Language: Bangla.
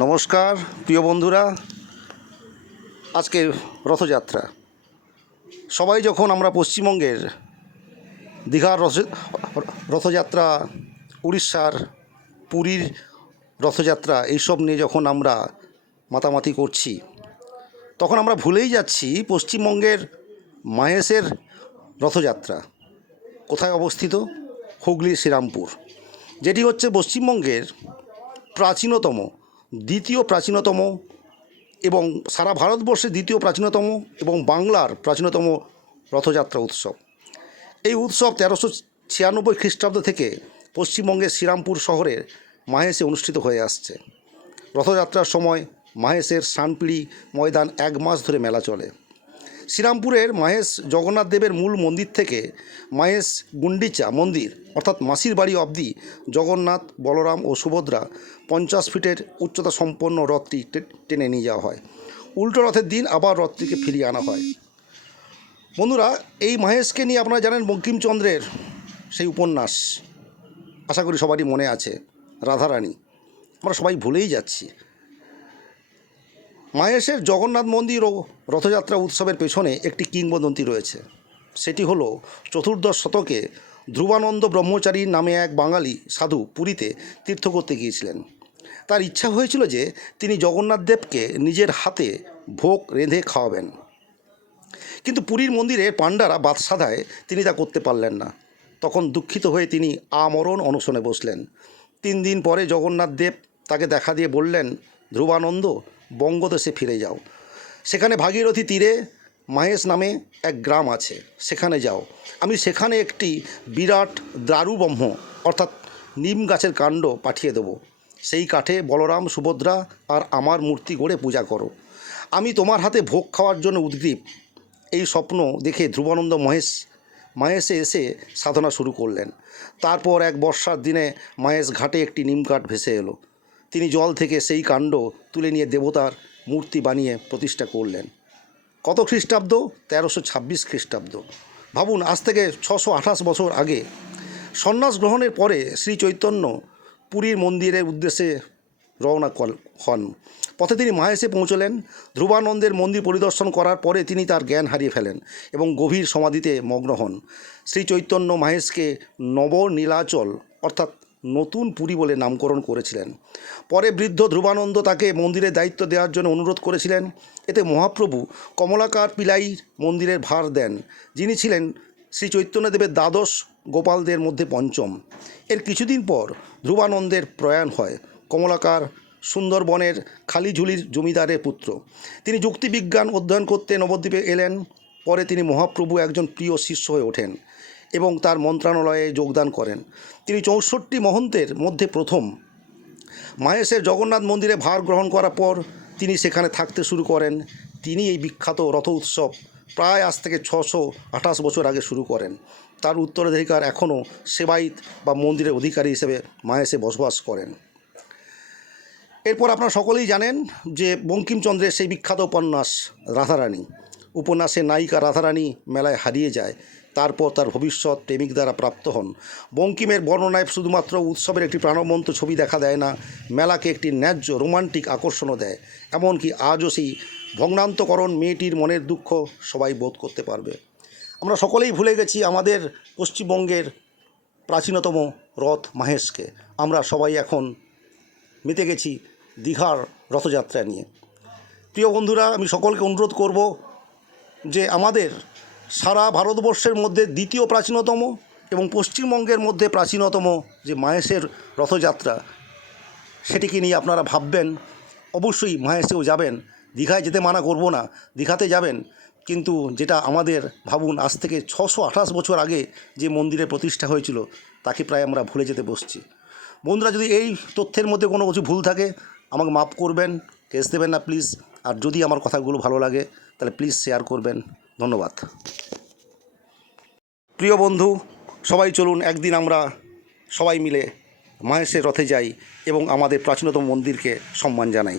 নমস্কার, প্রিয় বন্ধুরা। আজকে রথযাত্রা। সবাই যখন আমরা পশ্চিমবঙ্গের দীঘার রথ, রথযাত্রা, উড়িষ্যার পুরীর রথযাত্রা, এইসব নিয়ে যখন আমরা মাতামাতি করছি, তখন আমরা ভুলেই যাচ্ছি পশ্চিমবঙ্গের মাহেশের রথযাত্রা। কোথায় অবস্থিত? হুগলি, শ্রীরামপুর। যেটি হচ্ছে পশ্চিমবঙ্গের প্রাচীনতম দ্বিতীয় প্রাচীনতম এবং সারা ভারতবর্ষে দ্বিতীয় প্রাচীনতম এবং বাংলার প্রাচীনতম রথযাত্রা উৎসব। এই উৎসব তেরোশো ছিয়ানব্বই খ্রিস্টাব্দ থেকে পশ্চিমবঙ্গের শ্রীরামপুর শহরের মাহেশে অনুষ্ঠিত হয়ে আসছে। রথযাত্রার সময় মাহেশের সানপিড়ি ময়দান এক মাস ধরে মেলা চলে। শ্রীরামপুরের মহেশ জগন্নাথ দেবের মূল মন্দির থেকে মাহেশ গুন্ডিচা মন্দির, অর্থাৎ মাসির বাড়ি অবধি জগন্নাথ, বলরাম ও সুভদ্রা পঞ্চাশ ফিটের উচ্চতা সম্পন্ন রথটি টেনে নিয়ে যাওয়া হয়। উল্টো রথের দিন আবার রথটিকে ফিরিয়ে আনা হয়। বন্ধুরা, এই মহেশকে নিয়ে আপনারা জানেন বঙ্কিমচন্দ্রের সেই উপন্যাস। আশা করি সবারই মনে আছে, রাধারানী। আমরা সবাই ভুলেই যাচ্ছি। মাহেশের জগন্নাথ মন্দির ও রথযাত্রা উৎসবের পেছনে একটি কিংবদন্তি রয়েছে। সেটি হলো চতুর্দশ শতকে ধ্রুবানন্দ ব্রহ্মচারী নামে এক বাঙালি সাধু পুরীতে তীর্থ করতে গিয়েছিলেন। তার ইচ্ছা হয়েছিল যে তিনি জগন্নাথ দেবকে নিজের হাতে ভোগ রেঁধে খাওয়াবেন। কিন্তু পুরীর মন্দিরে পাণ্ডারা বাদসাধায় তিনি তা করতে পারলেন না। তখন দুঃখিত হয়ে তিনি আমরণ অনশনে বসলেন। তিন দিন পরে জগন্নাথ দেব তাকে দেখা দিয়ে বললেন, ধ্রুবানন্দ বঙ্গদেশে ফিরে যাও। সেখানে ভাগীরথী তীরে মাহেশ নামে এক গ্রাম আছে, সেখানে যাও। আমি সেখানে একটি বিরাট দারুব্রহ্ম অর্থাৎ নিম গাছের কাণ্ড পাঠিয়ে দেবো। সেই কাঠে বলরাম, সুভদ্রা আর আমার মূর্তি গড়ে পূজা করো। আমি তোমার হাতে ভোগ খাওয়ার জন্য উদ্গ্রীব। এই স্বপ্ন দেখে ধ্রুবানন্দ মহেশ, মাহেশে এসে সাধনা শুরু করলেন। তারপর এক বর্ষার দিনে মাহেশ ঘাটে একটি নিম কাঠ ভেসে এলো। তিনি জল থেকে সেই কাণ্ড তুলে নিয়ে দেবতার মূর্তি বানিয়ে প্রতিষ্ঠা করলেন। কত খ্রিস্টাব্দ? তেরোশো ছাব্বিশ খ্রিস্টাব্দ। ভাবুন, আজ থেকে ছশো আঠাশ বছর আগে সন্ন্যাস গ্রহণের পরে শ্রী চৈতন্য পুরীর মন্দিরের উদ্দেশ্যে রওনা হন। পথে তিনি মাহেশে পৌঁছলেন। ধ্রুবানন্দের মন্দির পরিদর্শন করার পরে তিনি তার জ্ঞান হারিয়ে ফেলেন এবং গভীর সমাধিতে মগ্ন হন। শ্রী চৈতন্য মাহেশকে নবনীলাচল অর্থাৎ নতুন পুরী বলে নামকরণ করেছিলেন। পরে বৃদ্ধ ধ্রুবানন্দ তাকে মন্দিরের দায়িত্ব দেওয়ার জন্য অনুরোধ করেছিলেন। এতে মহাপ্রভু কমলাকার পিলাই মন্দিরের ভার দেন, যিনি ছিলেন শ্রী চৈতন্যদেবের দ্বাদশ গোপালদের মধ্যে পঞ্চম। এর কিছুদিন পর ধ্রুবানন্দের প্রয়াণ হয় কমলাকার সুন্দরবনের খালিঝুলির জমিদারের পুত্র। তিনি যুক্তিবিজ্ঞান অধ্যয়ন করতে নবদ্বীপে এলেন। পরে তিনি মহাপ্রভু একজন প্রিয় শিষ্য হয়ে ওঠেন। এবং তার মন্ত্রণালয়ে যোগদান করেন। তিনি চৌষট্টি মহন্তের মধ্যে প্রথম। মাহেশের জগন্নাথ মন্দিরে ভার গ্রহণ করার পর তিনি সেখানে থাকতে শুরু করেন। তিনি এই বিখ্যাত রথ উৎসব প্রায় আজ থেকে ছশো আঠাশ বছর আগে শুরু করেন। তার উত্তরাধিকার এখনও সেবাইত বা মন্দিরের অধিকারী হিসেবে মাহেশে বসবাস করেন। এরপর আপনারা সকলেই জানেন যে বঙ্কিমচন্দ্রের সেই বিখ্যাত উপন্যাস রাধারানী। উপন্যাসে নায়িকা রাধারানী মেলায় হারিয়ে যায়। তারপর তার ভবিষ্যৎ প্রেমিক দ্বারা প্রাপ্ত হন। বঙ্কিমের বর্ণনায় শুধুমাত্র উৎসবের একটি প্রাণবন্ত ছবি দেখা দেয় না, মেলাকে একটি ন্যায্য রোমান্টিক আকর্ষণও দেয়। এমনকি আজও সেই ভগ্নান্তকরণ মেয়েটির মনের দুঃখ সবাই বোধ করতে পারবে। আমরা সকলেই ভুলে গেছি আমাদের পশ্চিমবঙ্গের প্রাচীনতম রথ মাহেশকে। আমরা সবাই এখন মেতে গেছি দীঘার রথযাত্রা নিয়ে। প্রিয় বন্ধুরা, আমি সকলকে অনুরোধ করব যে আমাদের সারা ভারতবর্ষের মধ্যে দ্বিতীয় প্রাচীনতম এবং পশ্চিমবঙ্গের মধ্যে প্রাচীনতম যে মাহেশের রথযাত্রা, সেটিকে নিয়ে আপনারা ভাববেন। অবশ্যই মাহেশেও যাবেন। দীঘায় যেতে মানা করব না, দীঘাতে যাবেন। কিন্তু যেটা আমাদের ভাবুন, আজ থেকে ছশো আঠাশ বছর আগে যে মন্দিরের প্রতিষ্ঠা হয়েছিল, তাকে প্রায় আমরা ভুলে যেতে বসছি। বন্ধুরা, যদি এই তথ্যের মধ্যে কোনো কিছু ভুল থাকে, আমাকে মাফ করবেন, কেস দেবেন না, প্লিজ। আর যদি আমার কথাগুলো ভালো লাগে, তাহলে প্লিজ শেয়ার করবেন। ধন্যবাদ। প্রিয় বন্ধু, সবাই চলুন, একদিন আমরা সবাই মিলে মাহেশের রথে যাই এবং আমাদের প্রাচীনতম মন্দিরকে সম্মান জানাই।